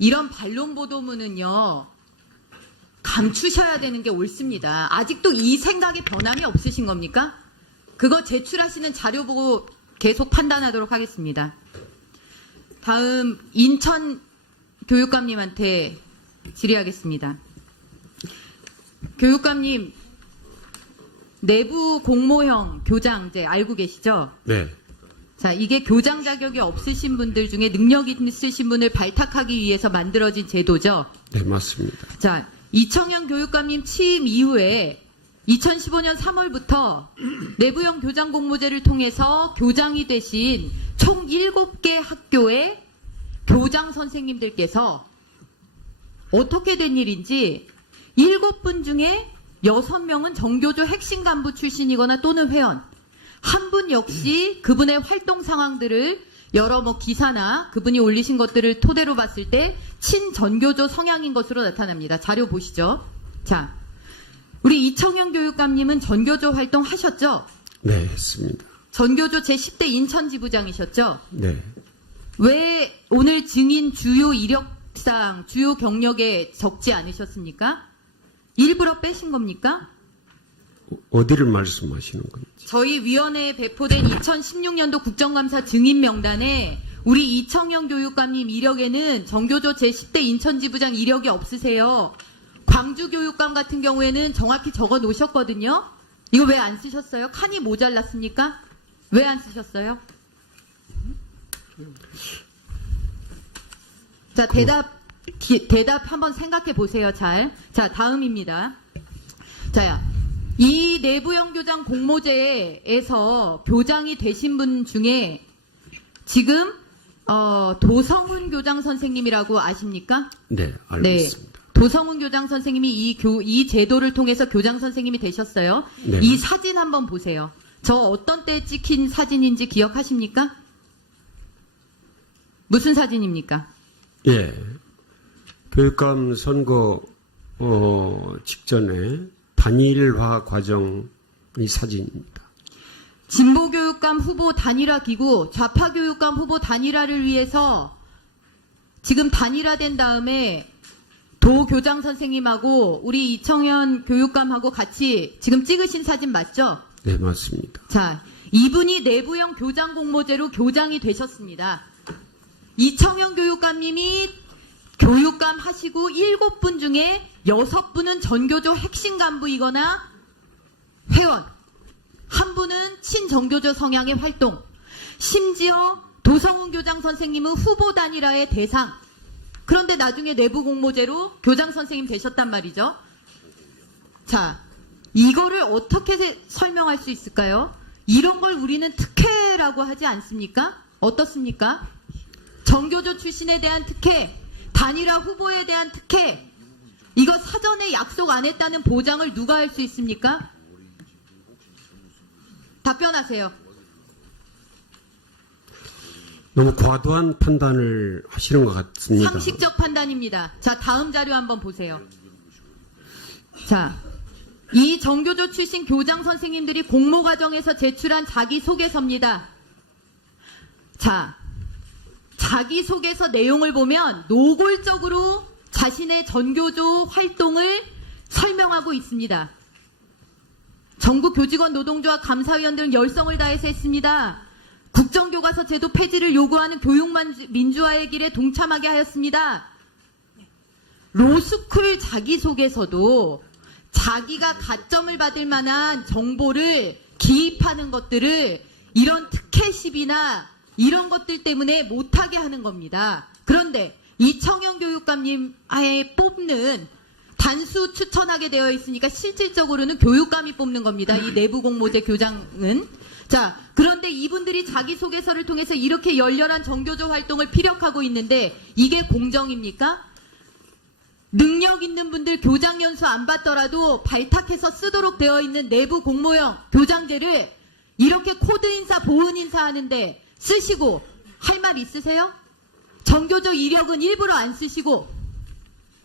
이런 반론 보도문은요, 감추셔야 되는 게 옳습니다. 아직도 이 생각에 변함이 없으신 겁니까? 그거 제출하시는 자료 보고 계속 판단하도록 하겠습니다. 다음 인천 교육감님한테 질의하겠습니다. 교육감님, 내부 공모형 교장제 알고 계시죠? 네. 자, 이게 교장 자격이 없으신 분들 중에 능력 있으신 분을 발탁하기 위해서 만들어진 제도죠? 네, 맞습니다. 자, 이청영 교육감님 취임 이후에 2015년 3월부터 내부형 교장 공모제를 통해서 교장이 되신 총 7개 학교의 교장 선생님들께서 어떻게 된 일인지 7분 중에 6명은 정교조 핵심 간부 출신이거나 또는 회원, 한 분 역시 그분의 활동 상황들을 여러 기사나 그분이 올리신 것들을 토대로 봤을 때 친전교조 성향인 것으로 나타납니다. 자료 보시죠. 자, 우리 이청영 교육감님은 전교조 활동 하셨죠? 네, 했습니다. 전교조 제10대 인천지부장이셨죠? 네. 왜 오늘 증인 주요 이력상 주요 경력에 적지 않으셨습니까? 일부러 빼신 겁니까? 어디를 말씀하시는 건지. 저희 위원회에 배포된 2016년도 국정감사 증인 명단에 우리 이청영 교육감님 이력에는 전교조 제10대 인천지부장 이력이 없으세요. 광주교육감 같은 경우에는 정확히 적어 놓으셨거든요. 이거 왜 안 쓰셨어요? 칸이 모자랐습니까? 왜 안 쓰셨어요? 자, 대답 한번 생각해 보세요, 잘. 자, 다음입니다. 자, 이 내부형 교장 공모제에서 교장이 되신 분 중에 지금 도성훈 교장 선생님이라고 아십니까? 네, 알고 있습니다. 도성훈 교장 선생님이 이 제도를 통해서 교장 선생님이 되셨어요. 네. 이 사진 한번 보세요. 저 어떤 때 찍힌 사진인지 기억하십니까? 무슨 사진입니까? 예. 교육감 선거 직전에 단일화 과정의 사진입니다. 진보교육감 후보 단일화 기구, 좌파교육감 후보 단일화를 위해서 지금 단일화된 다음에 도 교장 선생님하고 우리 이청현 교육감하고 같이 지금 찍으신 사진 맞죠? 네, 맞습니다. 자, 이분이 내부형 교장 공모제로 교장이 되셨습니다. 이청현 교육감님이 교육감 하시고 7분 중에 6분은 전교조 핵심 간부이거나 회원, 한 분은 친정교조 성향의 활동, 심지어 도성훈 교장 선생님은 후보 단일화의 대상. 그런데 나중에 내부 공모제로 교장 선생님 되셨단 말이죠. 자, 이거를 어떻게 설명할 수 있을까요? 이런 걸 우리는 특혜라고 하지 않습니까? 어떻습니까? 정교조 출신에 대한 특혜, 단일화 후보에 대한 특혜, 이거 사전에 약속 안 했다는 보장을 누가 할 수 있습니까? 답변하세요. 너무 과도한 판단을 하시는 것 같습니다. 상식적 판단입니다. 자, 다음 자료 한번 보세요. 자, 이 정교조 출신 교장 선생님들이 공모 과정에서 제출한 자기소개서입니다. 자, 자기소개서 내용을 보면 노골적으로 자신의 전교조 활동을 설명하고 있습니다. 전국 교직원 노동조합 감사위원들은 열성을 다해서 했습니다. 국정교과서 제도 폐지를 요구하는 교육민주화의 길에 동참하게 하였습니다. 로스쿨 자기소개서도 자기가 가점을 받을 만한 정보를 기입하는 것들을 이런 특혜십이나 이런 것들 때문에 못하게 하는 겁니다. 그런데 이청영 교육감님 아예 뽑는 단수 추천하게 되어 있으니까 실질적으로는 교육감이 뽑는 겁니다. 이 내부 공모제 교장은. 자, 그런데 이분들이 자기소개서를 통해서 이렇게 열렬한 정교조 활동을 피력하고 있는데 이게 공정입니까? 능력 있는 분들 교장 연수 안 받더라도 발탁해서 쓰도록 되어 있는 내부 공모형 교장제를 이렇게 코드 인사, 보은 인사 하는데 쓰시고 할 말 있으세요? 정교조 이력은 일부러 안 쓰시고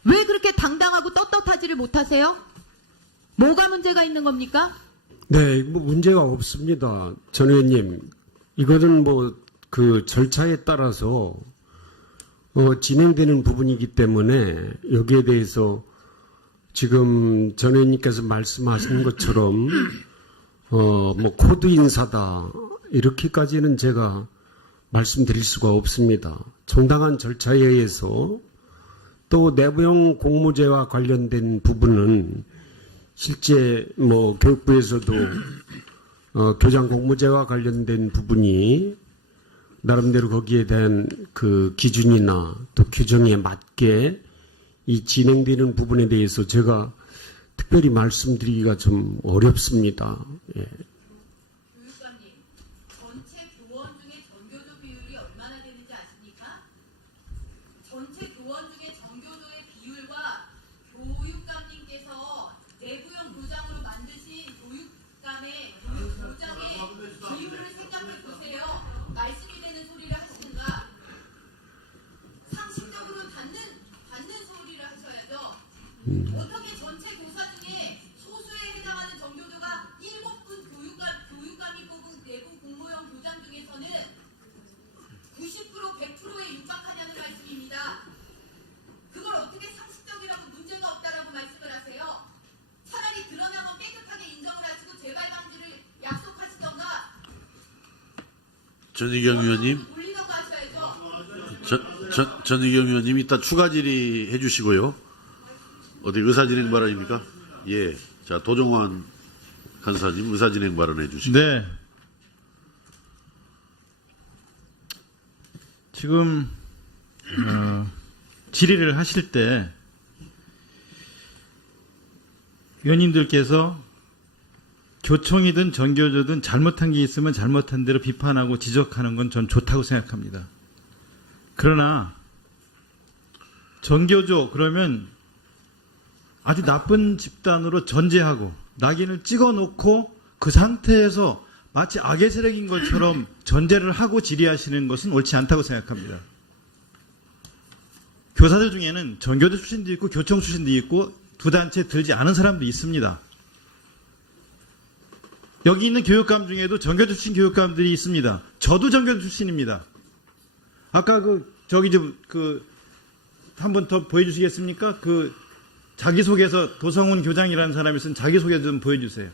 왜 그렇게 당당하고 떳떳하지를 못하세요? 뭐가 문제가 있는 겁니까? 네, 뭐 문제가 없습니다. 전 의원님, 이거는 뭐 그 절차에 따라서 진행되는 부분이기 때문에 여기에 대해서 지금 전 의원님께서 말씀하신 것처럼 뭐 코드 인사다 이렇게까지는 제가 말씀드릴 수가 없습니다. 정당한 절차에 의해서 또 내부형 공모제와 관련된 부분은 실제 뭐 교육부에서도 교장 공모제와 관련된 부분이 나름대로 거기에 대한 그 기준이나 또 규정에 맞게 이 진행되는 부분에 대해서 제가 특별히 말씀드리기가 좀 어렵습니다. 예. 교육감님, 전체 교원 중에 전교조 비율이 얼마나 되는지 아십니까? 전체 교원 중에 전교조의 비율과 교육감님께서 내부형 교장으로 만드신 교육감의 교장의 비율을 생각해 보세요. 말씀이 되는 소리를 하시든가 상식적으로 닿는 소리를 하셔야죠. 어떻게 전체 교사 중에 소수에 해당하는 전교조가 7분 교육감이 뽑은 내부 공모형 교장 중에서는 90% 100%에 육박하냐는 말씀입니다. 그걸 어떻게 상식적이라고 문제가 없다라고 말씀을 하세요? 차라리 드러나면 깨끗하게 인정을 하시고 재발 방지를 약속하시던가 전희경 의원님, 올리던가 하셔야죠. 전희경 의원님 이따 추가 질의해 주시고요. 어디 의사진행 발언입니까? 예. 자, 도정환 간사님 의사진행 발언해 주시고. 네. 지금 질의를 하실 때 의원님들께서 교총이든 전교조든 잘못한 게 있으면 잘못한 대로 비판하고 지적하는 건 전 좋다고 생각합니다. 그러나 전교조 그러면 아주 나쁜 집단으로 전제하고 낙인을 찍어놓고 그 상태에서 마치 악의 세력인 것처럼 전제를 하고 질의하시는 것은 옳지 않다고 생각합니다. 교사들 중에는 전교조 출신도 있고 교총 출신도 있고 두 단체 들지 않은 사람도 있습니다. 여기 있는 교육감 중에도 전교조 출신 교육감들이 있습니다. 저도 전교조 출신입니다. 아까 한 번 더 보여주시겠습니까? 자기소개서 도성훈 교장이라는 사람이 쓴 자기소개 좀 보여주세요.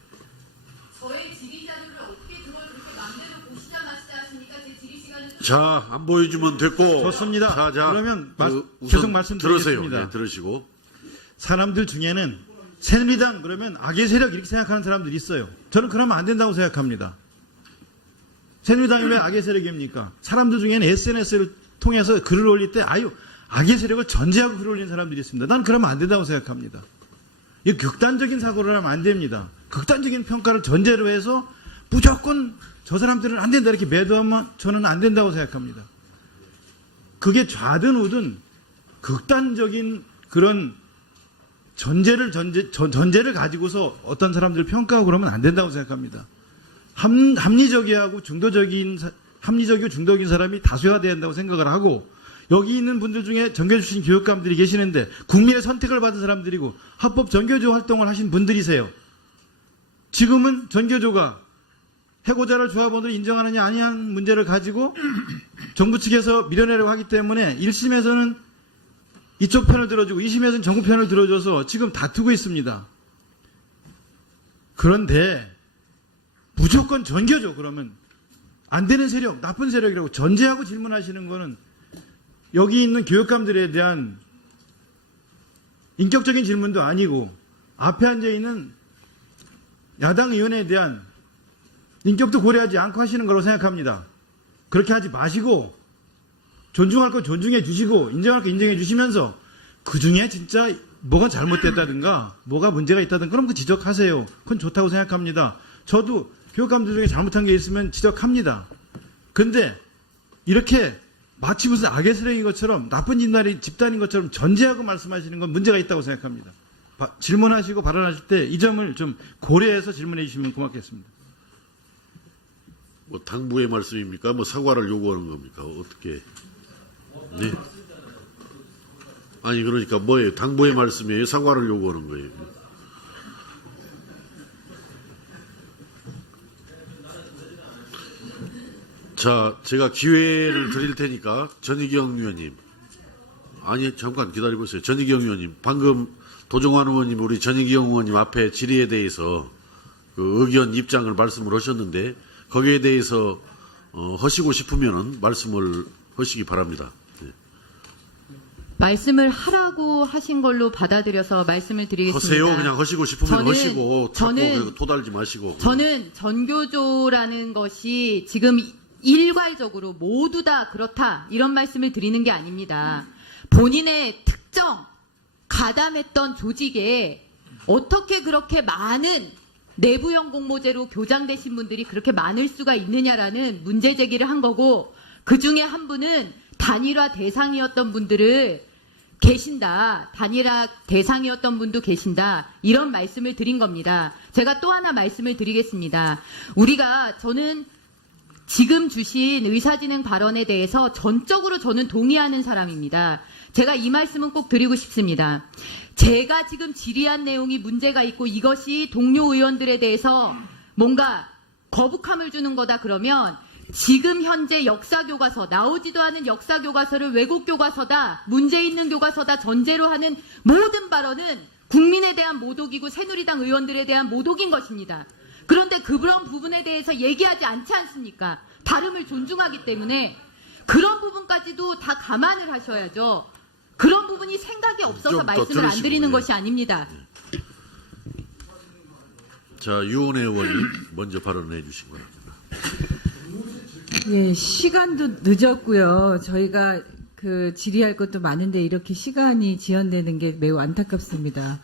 저의 질의 자료를 어떻게 그걸 그렇게 마음대로 보시자 마시자 하십니까? 제 질의 시간은 자, 안 보여주면 됐고. 좋습니다. 자, 그러면 우선 계속 말씀드리겠습니다. 들으세요. 네, 들으시고. 사람들 중에는 새누리당 그러면 악의 세력 이렇게 생각하는 사람들이 있어요. 저는 그러면 안 된다고 생각합니다. 새누리당이 왜 악의 세력입니까? 사람들 중에는 SNS를 통해서 글을 올릴 때 악의 세력을 전제하고 글을 올리는 사람들이 있습니다. 난 그러면 안 된다고 생각합니다. 이 극단적인 사고를 하면 안 됩니다. 극단적인 평가를 전제로 해서 무조건 저 사람들은 안 된다 이렇게 매도하면 저는 안 된다고 생각합니다. 그게 좌든 우든 극단적인 그런 전제를 가지고서 어떤 사람들을 평가하고 그러면 안 된다고 생각합니다. 합리적이고 중도적인 사람이 다수화돼야 한다고 생각을 하고 여기 있는 분들 중에 전교조 출신 교육감들이 계시는데 국민의 선택을 받은 사람들이고 합법 전교조 활동을 하신 분들이세요. 지금은 전교조가 해고자를 조합원으로 인정하느냐 아니냐는 문제를 가지고 정부 측에서 밀어내려고 하기 때문에 1심에서는 이쪽 편을 들어주고 2심에서는 정부 편을 들어줘서 지금 다투고 있습니다. 그런데 무조건 전교조 그러면 안 되는 세력, 나쁜 세력이라고 전제하고 질문하시는 거는 여기 있는 교육감들에 대한 인격적인 질문도 아니고 앞에 앉아있는 야당 의원에 대한 인격도 고려하지 않고 하시는 거라고 생각합니다. 그렇게 하지 마시고 존중할 거 존중해 주시고 인정할 거 인정해 주시면서 그중에 진짜 뭐가 잘못됐다든가 뭐가 문제가 있다든가 그럼 그 지적하세요. 그건 좋다고 생각합니다. 저도 교육감들 중에 잘못한 게 있으면 지적합니다. 근데 이렇게 마치 무슨 악의 세력인 것처럼 나쁜 집단인 것처럼 전제하고 말씀하시는 건 문제가 있다고 생각합니다. 질문하시고 발언하실 때 이 점을 좀 고려해서 질문해 주시면 고맙겠습니다. 뭐 당부의 말씀입니까? 뭐 사과를 요구하는 겁니까? 어떻게? 네. 아니 그러니까 뭐예요? 당부의 말씀이에요? 사과를 요구하는 거예요? 자, 제가 기회를 드릴 테니까 전희경 의원님. 아니, 잠깐 기다려보세요. 전희경 의원님, 방금 도종환 의원님, 우리 전희경 의원님 앞에 질의에 대해서 그 의견, 입장을 말씀을 하셨는데, 거기에 대해서 하시고 싶으면 말씀을 하시기 바랍니다. 네. 말씀을 하라고 하신 걸로 받아들여서 말씀을 드리겠습니다. 하세요. 그냥 하시고 싶으면 하시고, 자꾸 저는 토달지 마시고. 저는 전교조라는 것이 지금 일괄적으로 모두 다 그렇다 이런 말씀을 드리는 게 아닙니다. 본인의 특정 가담했던 조직에 어떻게 그렇게 많은 내부형 공모제로 교장되신 분들이 그렇게 많을 수가 있느냐라는 문제 제기를 한 거고, 그 중에 한 분은 단일화 대상이었던 분들을 계신다. 단일화 대상이었던 분도 계신다. 이런 말씀을 드린 겁니다. 제가 또 하나 말씀을 드리겠습니다. 저는 지금 주신 의사진행 발언에 대해서 전적으로 저는 동의하는 사람입니다. 제가 이 말씀은 꼭 드리고 싶습니다. 제가 지금 질의한 내용이 문제가 있고 이것이 동료 의원들에 대해서 뭔가 거북함을 주는 거다 그러면 지금 현재 역사교과서, 나오지도 않은 역사교과서를 왜곡 교과서다, 문제 있는 교과서다 전제로 하는 모든 발언은 국민에 대한 모독이고 새누리당 의원들에 대한 모독인 것입니다. 그런데 그런 부분에 대해서 얘기하지 않지 않습니까? 다름을 존중하기 때문에 그런 부분까지도 다 감안을 하셔야죠. 그런 부분이 생각이 없어서 좀 말씀을 안 드리는 예. 것이 아닙니다. 자, 유은혜 의원님 먼저 발언해 주시기 바랍니다. 예, 시간도 늦었고요. 저희가 그 질의할 것도 많은데 이렇게 시간이 지연되는 게 매우 안타깝습니다.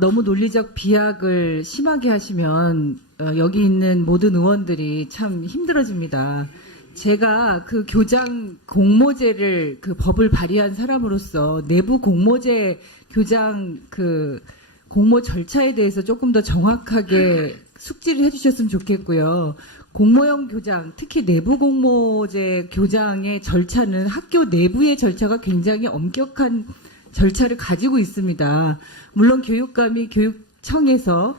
너무 논리적 비약을 심하게 하시면 여기 있는 모든 의원들이 참 힘들어집니다. 제가 그 교장 공모제를 그 법을 발의한 사람으로서 내부 공모제 교장 그 공모 절차에 대해서 조금 더 정확하게 숙지를 해주셨으면 좋겠고요. 공모형 교장, 특히 내부 공모제 교장의 절차는 학교 내부의 절차가 굉장히 엄격한 절차를 가지고 있습니다. 물론 교육감이 교육청에서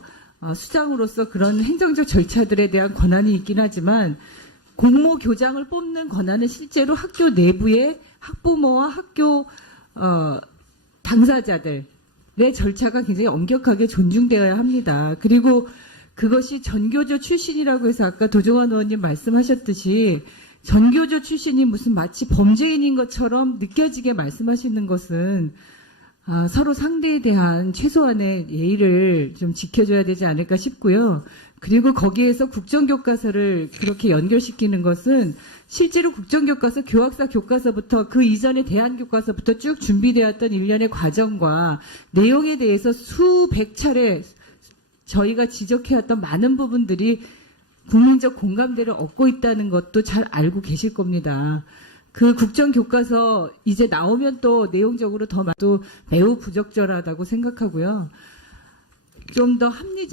수장으로서 그런 행정적 절차들에 대한 권한이 있긴 하지만 공모 교장을 뽑는 권한은 실제로 학교 내부의 학부모와 학교 당사자들의 절차가 굉장히 엄격하게 존중되어야 합니다. 그리고 그것이 전교조 출신이라고 해서 아까 도종환 의원님 말씀하셨듯이 전교조 출신이 무슨 마치 범죄인인 것처럼 느껴지게 말씀하시는 것은 서로 상대에 대한 최소한의 예의를 좀 지켜줘야 되지 않을까 싶고요. 그리고 거기에서 국정교과서를 그렇게 연결시키는 것은 실제로 국정교과서, 교학사 교과서부터 그 이전의 대한교과서부터 쭉 준비되었던 일련의 과정과 내용에 대해서 수백 차례 저희가 지적해왔던 많은 부분들이 국민적 공감대를 얻고 있다는 것도 잘 알고 계실 겁니다. 그 국정교과서 이제 나오면 또 내용적으로 더 매우 부적절하다고 생각하고요. 좀 더 합리적